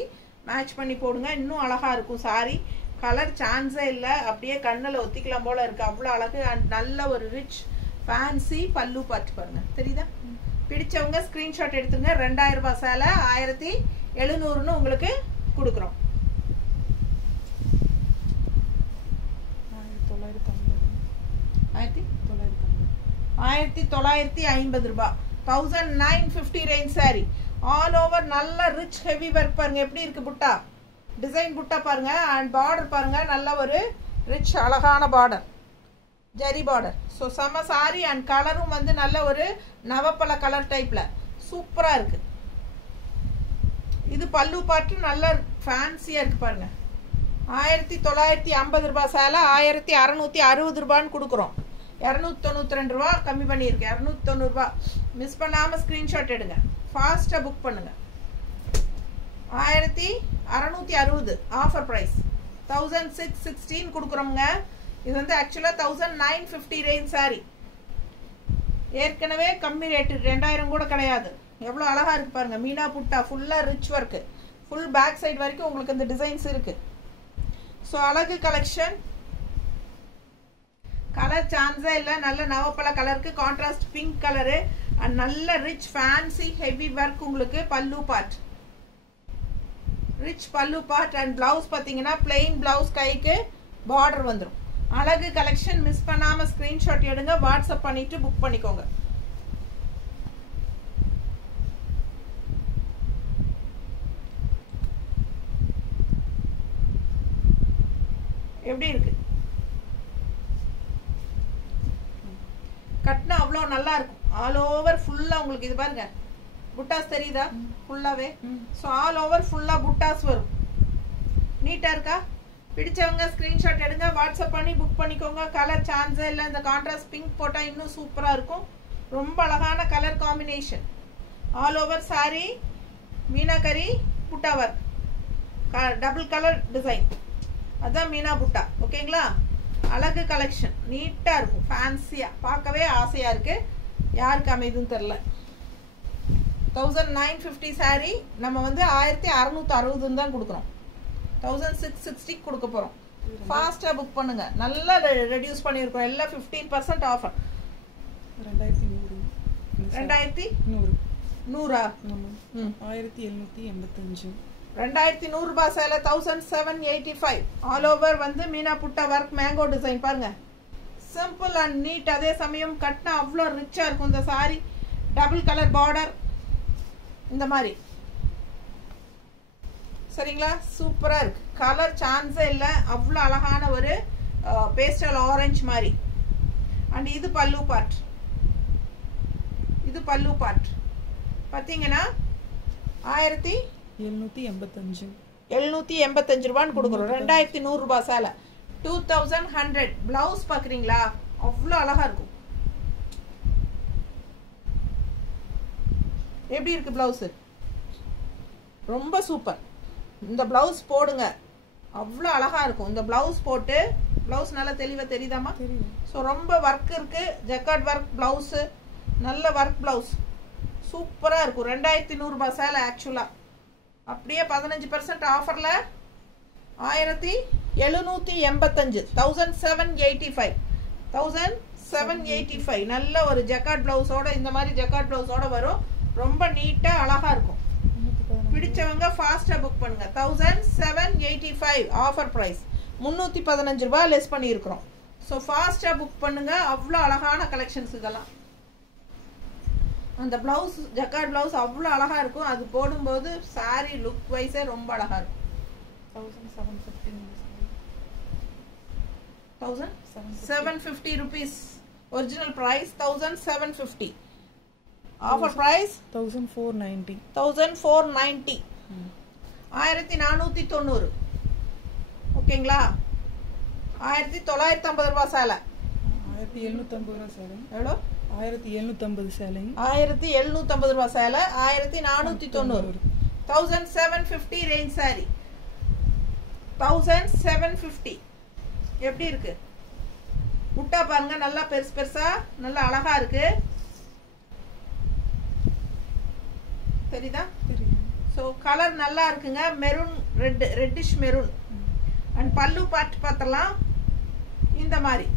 மேட்ச் பண்ணி போடுங்க. இன்னும் அழகாக இருக்கும் saree. கலர் சான்ஸே இல்லை. அப்படியே கண்ணில் ஒத்திக்கலாம் போல் இருக்குது. அவ்வளோ அழகு. அண்ட் நல்ல ஒரு ரிச் ஃபேன்சி பல்லு பார்த்து பாருங்க. தெரியுதா? பிடிச்சவங்க ஸ்க்ரீன்ஷாட் எடுத்துங்க. 2000 ரூபாய் சேலை 1700ன்னு உங்களுக்கு கொடுக்குறோம். 1950 ரூபாய். 1950 ரேஞ்ச் saree. ஆல் ஓவர் நல்ல ரிச் ஹெவி ஒர்க் பாருங்க. எப்படி இருக்கு புட்டா? டிசைன் புட்டா பாருங்க. அண்ட் பார்டர் பாருங்க, நல்ல ஒரு ரிச் அழகான பார்டர், ஜரி பார்டர். ஸோ செம்ம சாரி. அண்ட் கலரும் வந்து நல்ல ஒரு நவப்பழ கலர் டைப்பில் சூப்பராக இருக்குது. இது பல்லு பாட்டு நல்ல ஃபேன்சியாக இருக்குது பாருங்க. 1950 ரூபாய் சேலை 1660 ரூபான்னு கொடுக்குறோம். 292 ரூபா கம்மி பண்ணியிருக்கு, 290 ரூபா. மிஸ் பண்ணாமல் ஸ்க்ரீன்ஷாட் எடுங்க, ஃபாஸ்ட்டாக புக் பண்ணுங்கள். 1660 ஆஃபர் ப்ரைஸ். 1616 கொடுக்குறோங்க. இது வந்து ஆக்சுவலாக 1950 ரேஞ்ச் சாரி. ஏற்கனவே கம்மி ரேட்டு, 2000 கூட கிடையாது. எவ்வளோ அழகாக இருக்குது பாருங்கள். மீனா புட்டா ஃபுல்லாக rich work, full back side வரைக்கும் உங்களுக்கு இந்த டிசைன்ஸ் இருக்குது. ஸோ அழகு கலெக்ஷன், கலர் சான்ஸே இல்லை. நல்ல நவப்பழ கலருக்கு கான்ட்ராஸ்ட் பிங்க் கலரு அண்ட் நல்ல ரிச் ஃபேன்சி ஹெவி ஒர்க். உங்களுக்கு பல்லு பார்ட், ரிச் பல்லு பார்ட். அண்ட் பிளவுஸ் பார்த்தீங்கன்னா பிளெயின் பிளவுஸ், கைக்கு பார்டர் வந்துடும். அழகு கலெக்ஷன். மிஸ் பண்ணாமல் ஸ்க்ரீன்ஷாட் எடுங்க, வாட்ஸ்அப் பண்ணிட்டு புக் பண்ணிக்கோங்க. எப்படி இருக்கு? கட்டினா அவ்வளோ நல்லா இருக்கும். ஆல் ஓவர் ஃபுல்லாக உங்களுக்கு இது பாருங்க, புட்டாஸ் தெரியுதா? ஃபுல்லாகவே. ஸோ ஆல் ஓவர் ஃபுல்லாக புட்டாஸ் வரும். நீட்டாக இருக்கா? பிடிச்சவங்க ஸ்க்ரீன்ஷாட் எடுங்க, வாட்ஸ்அப் பண்ணி புக் பண்ணிக்கோங்க. கலர் சான்ஸே இல்லை. இந்த கான்ட்ராஸ்ட் பிங்க் போட்டால் இன்னும் சூப்பராக இருக்கும். ரொம்ப அழகான colour combination. All over sorry meenakari புட்டா ஒர்க், டபுள் கலர் டிசைன். அதுதான் மீனா புட்டா. ஓகேங்களா? அழகு கலெக்ஷன், நீட்டாக இருக்கும், ஃபேன்சியாக, பார்க்கவே ஆசையாக இருக்குது. யாருக்கு அமைதுன்னு தெரில. 1950 சாரி நம்ம வந்து 1660 தான் கொடுக்குறோம். 1660 கொடுக்க போகிறோம். ஃபாஸ்ட்டாக புக் பண்ணுங்க. நல்லா ரெடியூஸ் பண்ணியிருக்கோம். எல்லாம் 15% ஆஃபர். 2100. 2100 1785. 2100 ரூபாய் சேலை 1785. ஆல் ஓவர் வந்து meena butta work, mango design பாருங்க. Simple and neat. அதே சமயம் கட்டினா அவ்வளோ ரிச்சாக இருக்கும் இந்த சாரி. டபுள் கலர் பார்டர் இந்த மாதிரி. சரிங்களா? சூப்பராக இருக்கு. கலர் சான்ஸே இல்லை. அவ்வளோ அழகான ஒரு பேஸ்டல் ஆரஞ்சு மாதிரி. அண்ட் இது பல்லு பார்ட். இது பல்லு பார்ட் பார்த்தீங்கன்னா 1785 ரூபான்னு கொடுக்குறோம். 2100 ரூபாய் சேலை 2100. பிளவுஸ் பார்க்குறீங்களா? அவ்வளோ அழகா இருக்கும். எப்படி இருக்கு பிளவுஸ்? ரொம்ப சூப்பர். இந்த பிளவுஸ் போடுங்க, அவ்வளோ அழகா இருக்கும். இந்த பிளவுஸ் போட்டு, பிளவுஸ் நல்லா தெளிவாக தெரியுதாமா? ஸோ ரொம்ப ஒர்க் இருக்கு, ஜக்கார்ட் ஒர்க் பிளவுஸு, நல்ல ஒர்க் பிளவுஸ் சூப்பராக இருக்கும். 2100 ரூபாய் சேலை. ஆக்சுவலாக அப்படியே 15% ஆஃபரில் 1785. 1785. 1785. நல்ல ஒரு ஜக்கார்ட் பிளவுஸோட, இந்த மாதிரி ஜக்கார்ட் பிளவுஸோட வரும். ரொம்ப நீட்டாக அழகாக இருக்கும். பிடிச்சவங்க ஃபாஸ்ட்டாக புக் பண்ணுங்க. 1785 ஆஃபர் ப்ரைஸ். 315 ரூபாய் லெஸ் பண்ணியிருக்கிறோம். ஸோ ஃபாஸ்ட்டாக புக் பண்ணுங்க. அவ்வளோ அழகான கலெக்ஷன்ஸ் இதெல்லாம். அந்த பிளவுஸ், ஜக்கார்ட் பிளவுஸ் அவ்வளோ அழகா இருக்கும். அது போடும்போது சாரி லுக் வைஸே ரொம்ப அழகா இருக்கும். 1750 rupees. Original price 1750. Offer price 1490. 1490. 1490. ஓகேங்களா? 1950 ரூபாய் சேலை. 1750 ரூபாய் சேலை. எவ்வளோ? 1750 சேலை. 1750 ரூபாய் சேலை 1490. 1750 ரேஞ்ச் சாரி. 1750. எப்படி இருக்கு? புட்டா பாருங்க, நல்லா பெருசு பெருசா, நல்லா அழகா இருக்கு. தெரியுதா? ஸோ கலர் நல்லா இருக்குங்க. Maroon, reddish maroon. அண்ட் பல்லு பார்ட் பார்த்தலாம். இந்த மாதிரி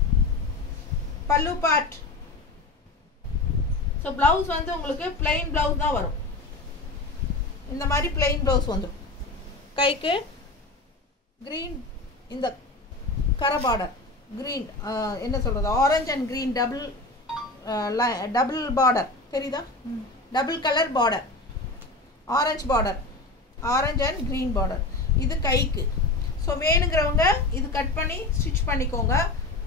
பல்லு பார்ட். ஸோ பிளவுஸ் வந்து உங்களுக்கு பிளெயின் பிளவுஸ் தான் வரும். இந்த மாதிரி பிளெயின் பிளவுஸ் வந்துடும். கைக்கு கிரீன், இந்த கரை பார்டர் கிரீன், என்ன சொல்றது, orange and green double border. தெரியுதா? Double colour border, orange border, orange and green border. இது கைக்கு. ஸோ வேணுங்கிறவங்க இது கட் பண்ணி ஸ்டிச் பண்ணிக்கோங்க.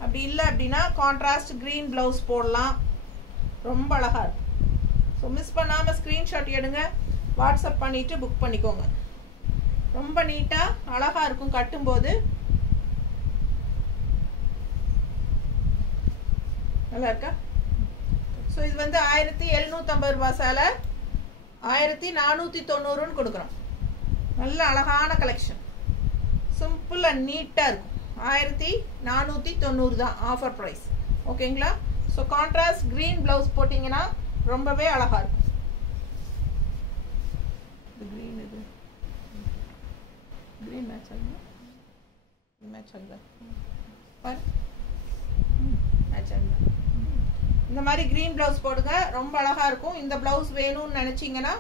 அப்படி இல்லை அப்படின்னா கான்ட்ராஸ்ட் க்ரீன் ப்ளவுஸ் போடலாம். ரொம்ப அழகாக இருக்கும். ஸோ மிஸ் பண்ணாமல் ஸ்க்ரீன்ஷாட் எடுங்க, வாட்ஸ்அப் பண்ணிவிட்டு புக் பண்ணிக்கோங்க. ரொம்ப நீட்டாக அழகாக இருக்கும் கட்டும்போது. நல்லா இருக்கா? ஸோ இது வந்து 1750 ரூபா சேலை, 1490 கொடுக்குறோம். நல்ல அழகான கலெக்ஷன், சிம்பிள் அண்ட் நீட்டாக இருக்கும். 1490 தான் ஆஃபர் ப்ரைஸ். ஓகேங்களா? ஸோ கான்ட்ராஸ்ட் க்ரீன் ப்ளவுஸ் போட்டிங்கன்னா ரொம்பவே அழகாக இருக்கும். க்ரீன் இது க்ரீன் மேட்ச் ஆகுது, மேட்ச் ஆகுதா பாரு, மேட்ச் ஆகுதா? இந்த மாதிரி க்ரீன் ப்ளவுஸ் போடுங்க, ரொம்ப அழகாக இருக்கும். இந்த ப்ளவுஸ் வேணும்னு நினச்சிங்கன்னா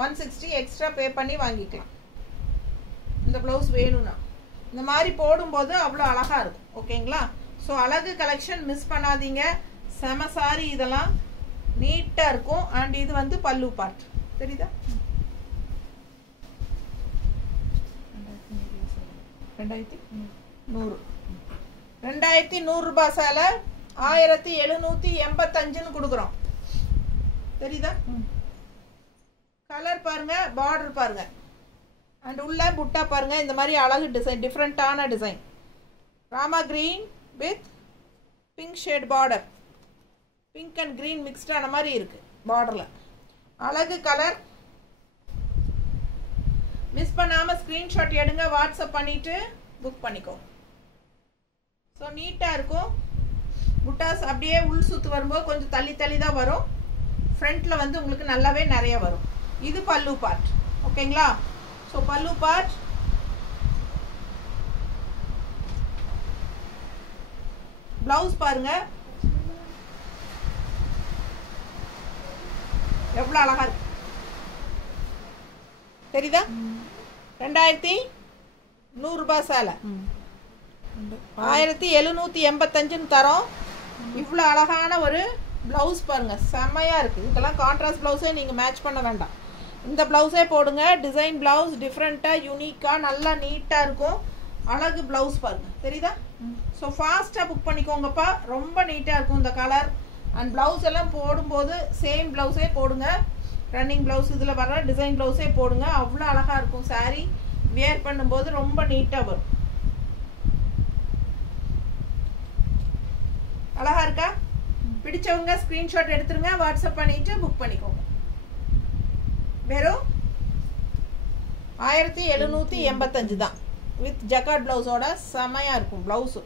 160 எக்ஸ்ட்ரா பே பண்ணி வாங்கிக்கலாம். இந்த ப்ளவுஸ் வேணும்னா இந்த மாதிரி போடும்போது அவ்வளோ அழகாக இருக்கும். ஓகேங்களா? ஸோ அழகு கலெக்ஷன் மிஸ் பண்ணாதீங்க. செம சாரி, இதெல்லாம் நீட்டாக இருக்கும். அண்ட் இது வந்து பல்லு பார்ட் தெரியுதா? 2100 2100 ரூபாய் சேலை 1785 கொடுக்குறோம். தெரியுதா? கலர் பாருங்க, பார்டர் பாருங்க, அண்ட் உள்ள புட்டா பாருங்க. இந்த மாதிரி அழகு டிசைன், டிஃப்ரெண்ட்டான design. Rama green with pink shade border, pink and green மிக்ஸ்டான மாதிரி இருக்கு பார்டர்ல. அழகு கலர். மிஸ் பண்ணாம ஸ்கிரீன்ஷாட் எடுங்க, வாட்ஸ்அப் பண்ணிட்டு புக் பண்ணிக்கோங்க. ஸோ நீட்டாக இருக்கும். புட்டாஸ் அப்படியே உள் சுத்து வரும்போது கொஞ்சம் தள்ளி தள்ளி தான் வரும். ஃப்ரண்ட்ல வந்து உங்களுக்கு நல்லாவே நிறைய வரும். இது பல்லு பார்ட். ஓகேங்களா? ஸோ பல்லு பார்ட். பிளவுஸ் பாருங்க எவ்வளோ அழகா இருக்கு. தெரியுதா? 2100 ரூபாய் சேலை 1785 தரோம். இவ்வளோ அழகான ஒரு பிளவுஸ் பாருங்க, செம்மையா இருக்கு. இதுக்கெல்லாம் கான்ட்ராஸ்ட் பிளவுஸே நீங்க மேட்ச் பண்ண வேண்டாம். இந்த பிளவுஸே போடுங்க. டிசைன் பிளவுஸ் டிஃப்ரெண்டா யூனிக்கா நல்லா நீட்டா இருக்கும். அழகு பிளவுஸ் பாருங்க. தெரியுதா? ஸோ ஃபாஸ்டா புக் பண்ணிக்கோங்கப்பா. ரொம்ப நீட்டா இருக்கும் இந்த கலர். அண்ட் பிளவுஸ் எல்லாம் போடும்போது சேம் பிளவுஸே போடுங்க. ரன்னிங் பிளவுஸ் இதில் வர டிசைன் பிளவுஸே போடுங்க. அவ்வளோ அழகா இருக்கும். சாரி வியர் பண்ணும்போது ரொம்ப நீட்டாக வரும். அழகா இருக்கா? பிடிச்சவங்க ஸ்கிரீன்ஷாட் எடுத்துருங்க, வாட்ஸ்அப் பண்ணிட்டு புக் பண்ணிக்கோங்க. வெறும் 1785 தான். வித் ஜக்கார்ட் பிளவுஸோட செமையா இருக்கும். பிளவுஸ்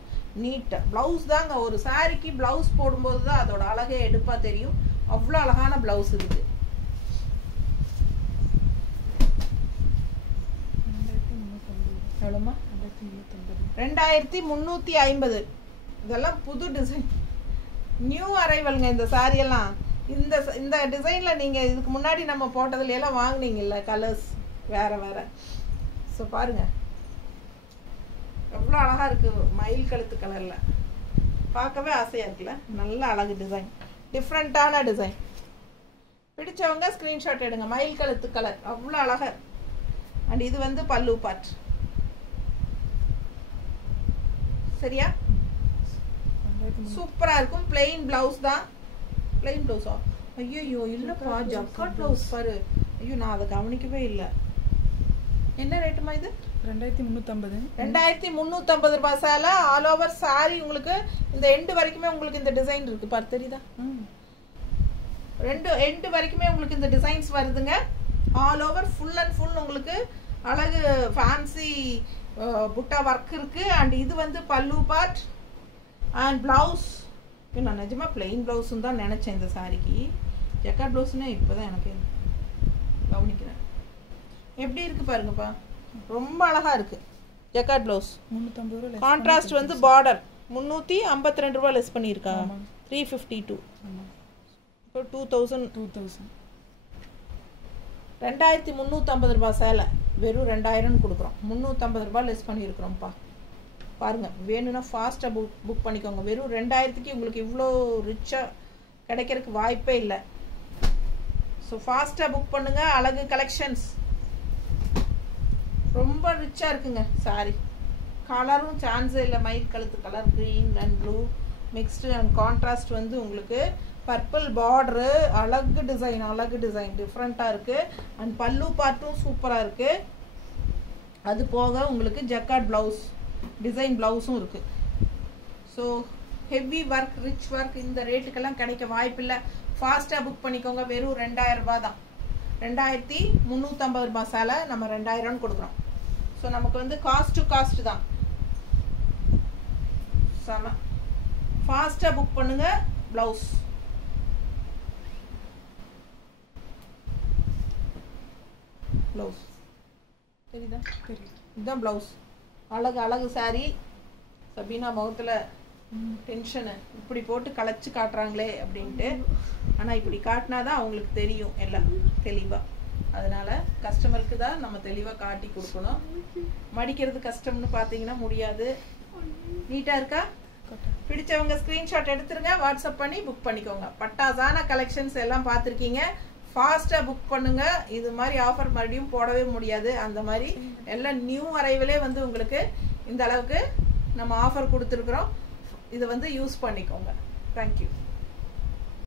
நீட்டா பிளவுஸ் தாங்க. ஒரு சாரிக்கு பிளவுஸ் போடும்போது தான் அதோட அழகே எடுப்பா தெரியும். அவ்வளோ அழகான பிளவுஸ் இருக்கு. 2350. இதெல்லாம் புது டிசைன், நியூ அரைவல்ங்க இந்த சாரி எல்லாம். இந்த டிசைன்ல நீங்க இதுக்கு முன்னாடி நம்ம போட்டதுல எல்லாம் வாங்குனீங்கல்ல, கலர்ஸ் வேற வேற. ஸோ பாருங்க எவ்வளோ அழகா இருக்கு. மயில் கழுத்து கலர்ல பார்க்கவே ஆசையா இருக்குல்ல. நல்ல அழகு டிசைன், டிஃப்ரெண்டான டிசைன். பிடிச்சவங்க ஸ்கிரீன்ஷாட் எடுங்க. மயில் கழுத்து கலர் அவ்வளோ அழகா. அண்ட் இது வந்து பல்லு பார்ட். சரியா? சூப்பரா இருக்கும். பிளெயின் பிளவுஸ் தான். பிளெயின் பிளவுஸா? ஐயோ இல்லப்பா, ஜக்கார்ட் பிளவுஸ் பாரு. ஐயோ நான் அதை கவனிக்கவே இல்லை. என்ன ரேட்டுமா இது? 2350. 2350 ரூபாய் சேலை. ஆல் ஓவர் சாரி உங்களுக்கு இந்த எண்டு வரைக்குமே உங்களுக்கு இந்த டிசைன் இருக்கு பாரு. தெரியுதா? ரெண்டு எண்டு வரைக்குமே உங்களுக்கு இந்த டிசைன்ஸ் வருதுங்க. All over full and full உங்களுக்கு அழகு ஃபேன்சி புட்டா ஒர்க் இருக்கு. அண்ட் இது வந்து பல்லு பார்ட் அண்ட் பிளவுஸ். நான் நிஜமா பிளெயின் பிளவுஸும் தான் நினைச்சேன் இந்த சாரிக்கு. ஜக்கார்ட் பிளவுஸ்னா இப்போதான் எனக்கு கவனிக்கிறேன். எப்படி இருக்கு பாருங்கப்பா, ரொம்ப அழகா இருக்கு. ஜக்கார்ட் பிளவுஸ் 350 ரூபாய். கான்ட்ராஸ்ட் வந்து பார்டர் 352 ரூபாய் லெஸ் பண்ணியிருக்கா. 352. இப்போ 2000. 2350 ரூபாய் சேலை வெறும் 2000 கொடுக்குறோம். 350 ரூபாய் லெஸ் பண்ணியிருக்கிறோம்ப்பா. பாருங்க, வேணும்னா ஃபாஸ்ட்டாக புக் பண்ணிக்கோங்க. வெறும் 2000க்கு உங்களுக்கு இவ்வளோ ரிச்சாக கிடைக்கிறதுக்கு வாய்ப்பே இல்லை. ஸோ ஃபாஸ்ட்டாக புக் பண்ணுங்க. அழகு கலெக்ஷன்ஸ் ரொம்ப ரிச்சாக இருக்குங்க சாரி. கலரும் சான்ஸே இல்லை. மயில் கழுத்து colour green and blue mixed and contrast வந்து உங்களுக்கு பர்பிள் பார்டரு. அழகு டிசைன் டிஃப்ரெண்ட்டாக இருக்குது. அண்ட் பல்லு பார்ட்டும் சூப்பராக இருக்குது. அது போக உங்களுக்கு ஜக்கார்ட் ப்ளவுஸ் டிசைன் ப்ளவுஸும் இருக்குது. So heavy work rich work இந்த ரேட்டுக்கெல்லாம் கிடைக்க வாய்ப்பில்லை. ஃபாஸ்ட்டாக புக் பண்ணிக்கோங்க. வெறும் 2000 ரூபா தான். 2350 ரூபாய் சேலை நம்ம 2000 கொடுக்குறோம். ஸோ நமக்கு வந்து காஸ்ட் டு காஸ்ட் தான். செம ஃபாஸ்ட்டாக புக் பண்ணுங்க. ப்ளவுஸ் தெரியுதா? தெரியுது. இதுதான் ப்ளவுஸ். அழகு சாரி. சபீனா முகத்தில் டென்ஷனு இப்படி போட்டு களைச்சி காட்டுறாங்களே அப்படின்ட்டு. ஆனால் இப்படி காட்டினாதான் அவங்களுக்கு தெரியும் எல்லாம் தெளிவாக. அதனால கஸ்டமருக்கு தான் நம்ம தெளிவாக காட்டி கொடுக்கணும். மடிக்கிறது கஷ்டம்னு பார்த்தீங்கன்னா முடியாது. நீட்டாக இருக்கா? பிடிச்சவங்க ஸ்க்ரீன்ஷாட் எடுத்துருங்க. வாட்ஸ்அப் பண்ணி புக் பண்ணிக்கோங்க. பட்டாசான கலெக்ஷன்ஸ் எல்லாம் பார்த்துருக்கீங்க. ஃபாஸ்ட்டாக புக் பண்ணுங்க. இது மாதிரி ஆஃபர் மறுபடியும் போடவே முடியாது. அந்த மாதிரி எல்லாம் நியூ அரைவலே வந்து உங்களுக்கு இந்த அளவுக்கு நம்ம ஆஃபர் கொடுத்துருக்குறோம். இதை வந்து யூஸ் பண்ணிக்கோங்க. தேங்க்யூ.